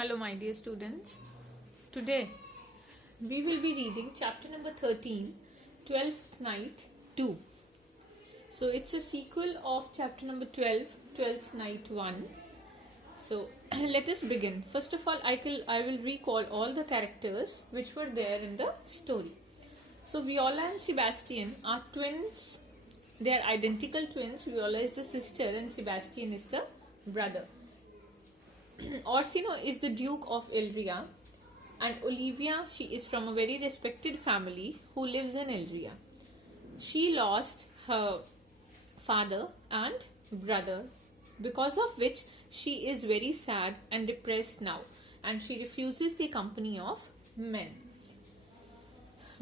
Hello, my dear students. Today we will be reading chapter number 13, 12th Night 2. So it's a sequel of chapter number 12, 12th Night 1. So let us begin. First of all, I will recall all the characters which were there in the story. So Viola and Sebastian are twins. They are identical twins. Viola is the sister and Sebastian is the brother. Orsino is the Duke of Illyria, and Olivia, she is from a very respected family who lives in Illyria. She lost her father and brother, because of which she is very sad and depressed now, and she refuses the company of men.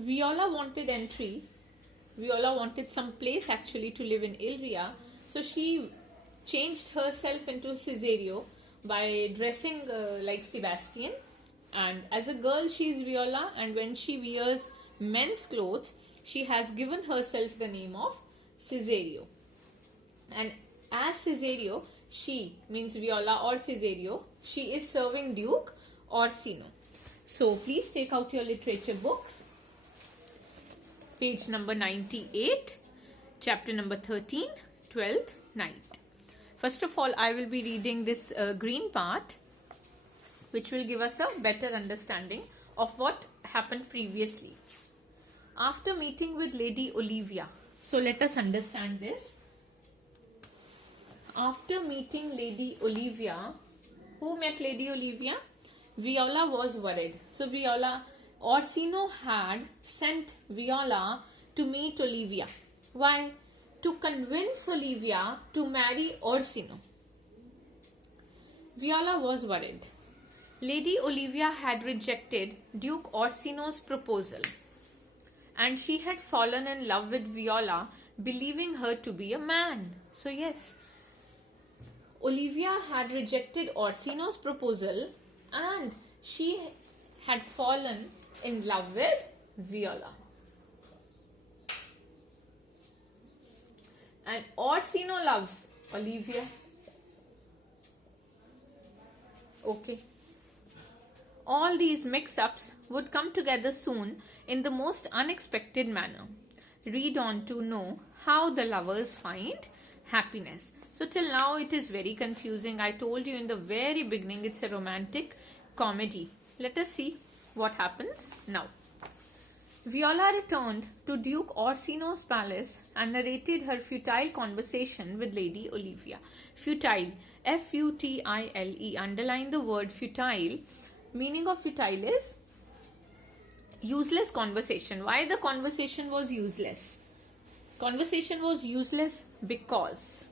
Viola wanted entry. Viola wanted some place actually to live in Illyria, so she changed herself into Cesario by dressing like Sebastian, and as a girl she is Viola, and when she wears men's clothes she has given herself the name of Cesario, and as Cesario, she means Viola or Cesario, she is serving Duke Orsino. So please take out your literature books, page number 98, chapter number 13, 12th Night. First of all, I will be reading this green part, which will give us a better understanding of what happened previously. After meeting with Lady Olivia, so let us understand this. After meeting Lady Olivia, who met Lady Olivia? Viola was worried. So Orsino had sent Viola to meet Olivia. Why? To convince Olivia to marry Orsino. Viola was worried. Lady Olivia had rejected Duke Orsino's proposal, and she had fallen in love with Viola, believing her to be a man. So yes, Olivia had rejected Orsino's proposal and she had fallen in love with Viola. And Orsino loves Olivia. Okay. All these mix-ups would come together soon in the most unexpected manner. Read on to know how the lovers find happiness. So till now it is very confusing. I told you in the very beginning it's a romantic comedy. Let us see what happens now. Viola returned to Duke Orsino's palace and narrated her futile conversation with Lady Olivia. Futile, F-U-T-I-L-E. Underline the word futile. Meaning of futile is useless conversation. Why the conversation was useless? Conversation was useless because.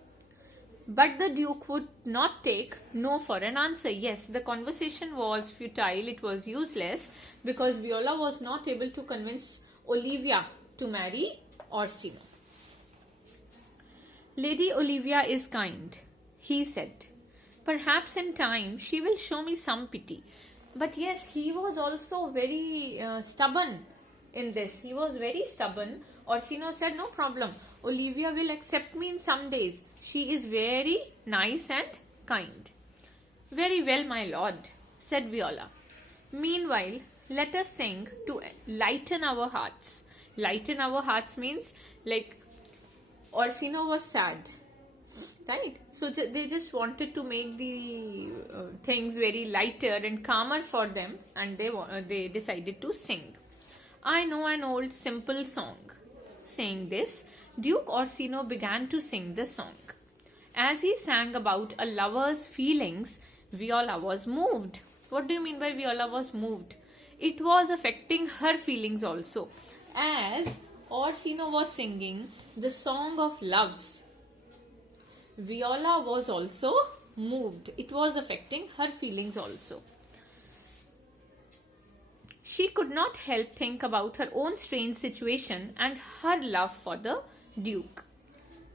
But the Duke would not take no for an answer. Yes, the conversation was futile, it was useless because Viola was not able to convince Olivia to marry Orsino. Lady Olivia is kind, he said. Perhaps in time she will show me some pity. But yes, he was also very stubborn in this. He was very stubborn. Orsino said, no problem. Olivia will accept me in some days. She is very nice and kind. Very well, my lord, said Viola. Meanwhile, let us sing to lighten our hearts. Lighten our hearts means like Orsino was sad. Right? So they just wanted to make the things very lighter and calmer for them, and they decided to sing. I know an old simple song. Saying this, Duke Orsino began to sing the song. As he sang about a lover's feelings, Viola was moved. What do you mean by Viola was moved? It was affecting her feelings also. As Orsino was singing the song of loves, Viola was also moved. It was affecting her feelings also. She could not help think about her own strange situation and her love for the Duke.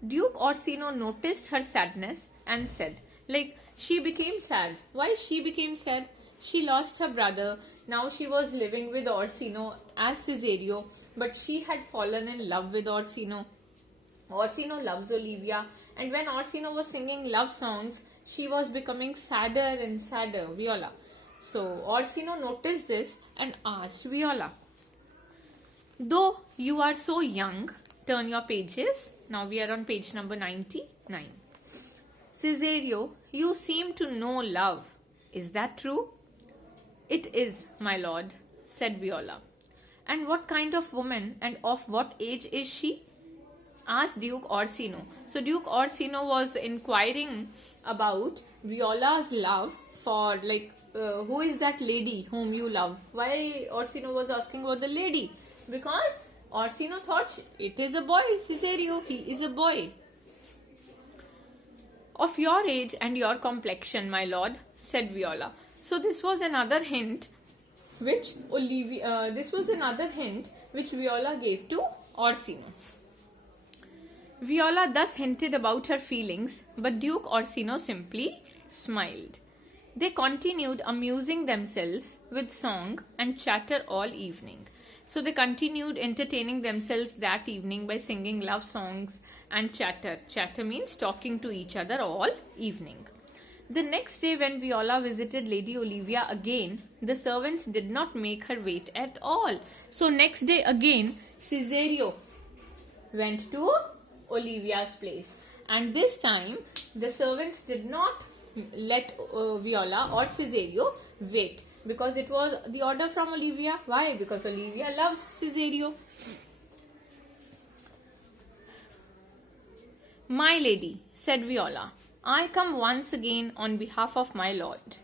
Duke Orsino noticed her sadness and said, like, she became sad. Why she became sad? She lost her brother. Now she was living with Orsino as Cesario, but she had fallen in love with Orsino. Orsino loves Olivia, and when Orsino was singing love songs, she was becoming sadder and sadder, Viola. So Orsino noticed this and asked Viola, though you are so young, turn your pages. Now we are on page number 99. Cesario, you seem to know love. Is that true? It is, my lord, said Viola. And what kind of woman and of what age is she? Asked Duke Orsino. So Duke Orsino was inquiring about Viola's love for who is that lady whom you love? Why Orsino was asking about the lady? Because Orsino thought it is a boy, Cesario, he is a boy. Of your age and your complexion, my lord, said Viola. So this was another hint which Viola gave to Orsino. Viola thus hinted about her feelings, but Duke Orsino simply smiled. They continued amusing themselves with song and chatter all evening. So they continued entertaining themselves that evening by singing love songs and chatter. Chatter means talking to each other all evening. The next day when Viola visited Lady Olivia again, the servants did not make her wait at all. So next day again, Cesario went to Olivia's place. And this time, the servants did not let Viola or Cesario wait. Because it was the order from Olivia. Why? Because Olivia loves Cesario. My lady, said Viola, I come once again on behalf of my lord.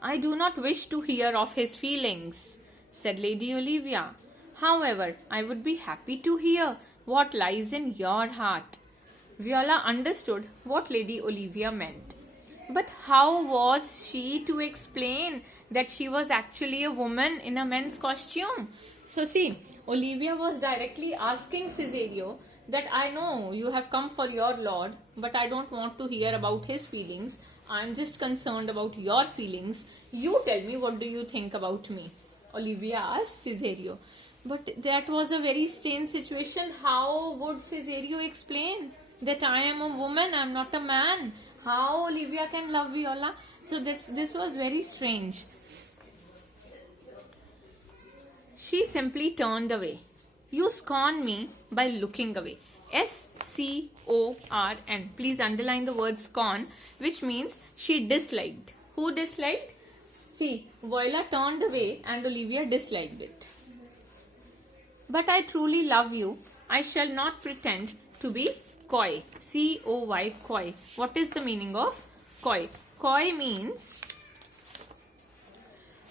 I do not wish to hear of his feelings, said Lady Olivia. However, I would be happy to hear what lies in your heart. Viola understood what Lady Olivia meant. But how was she to explain that she was actually a woman in a men's costume? So see, Olivia was directly asking Cesario that I know you have come for your lord, but I don't want to hear about his feelings. I'm just concerned about your feelings. You tell me, what do you think about me? Olivia asked Cesario. But that was a very strange situation. How would Cesario explain that I am a woman, I'm not a man? How Olivia can love Viola? So this was very strange. She simply turned away. You scorn me by looking away. S-C-O-R-N. Please underline the word scorn, which means she disliked. Who disliked? See, Viola turned away and Olivia disliked it. But I truly love you. I shall not pretend to be coy. C-O-Y, coy. What is the meaning of coy? Coy means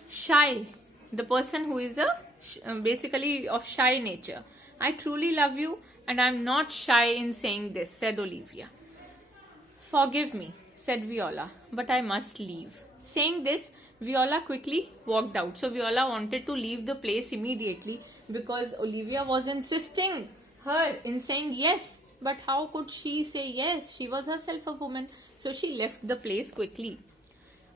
shy. The person who is basically of shy nature. I truly love you and I am not shy in saying this, said Olivia. Forgive me, said Viola, but I must leave. Saying this, Viola quickly walked out. So Viola wanted to leave the place immediately because Olivia was insisting her in saying yes. But how could she say yes? She was herself a woman. So she left the place quickly.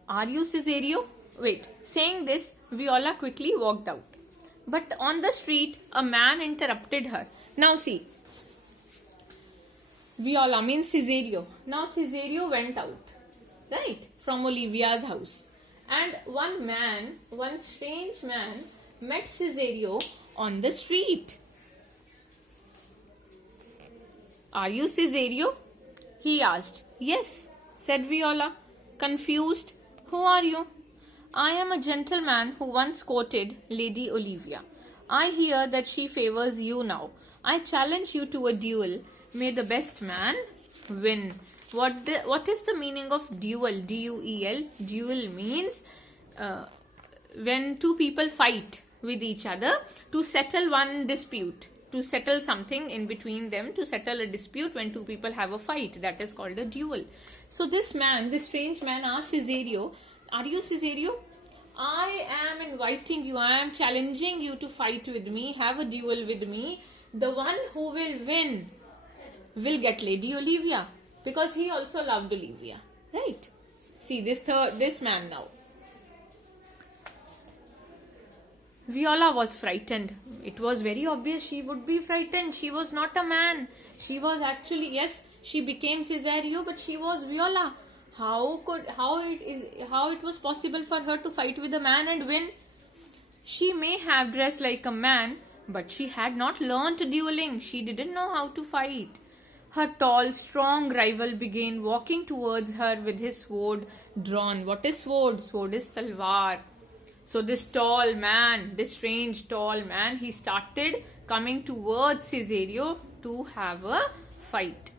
Are you Cesario? Wait. Saying this, Viola quickly walked out. But on the street, a man interrupted her. Now see. Viola means Cesario. Now Cesario went out. Right? From Olivia's house. And one strange man met Cesario on the street. Are you Cesario? He asked. Yes, said Viola, confused. Who are you? I am a gentleman who once courted Lady Olivia. I hear that she favors you now. I challenge you to a duel. May the best man win. What is the meaning of duel? D-U-E-L. Duel means when two people fight with each other to settle one dispute. To settle something in between them, to settle a dispute when two people have a fight. That is called a duel. So this strange man asked Cesario, are you Cesario? I am inviting you, I am challenging you to fight with me, have a duel with me. The one who will win will get Lady Olivia. Because he also loved Olivia. Right? See this man now. Viola was frightened. It was very obvious she would be frightened. She was not a man. She was actually, yes, she became Cesario, but she was Viola. How it was possible for her to fight with a man and win? She may have dressed like a man, but she had not learnt dueling. She didn't know how to fight. Her tall, strong rival began walking towards her with his sword drawn. What is sword? Sword is talwar. So this tall man, this strange tall man, he started coming towards Cesario to have a fight.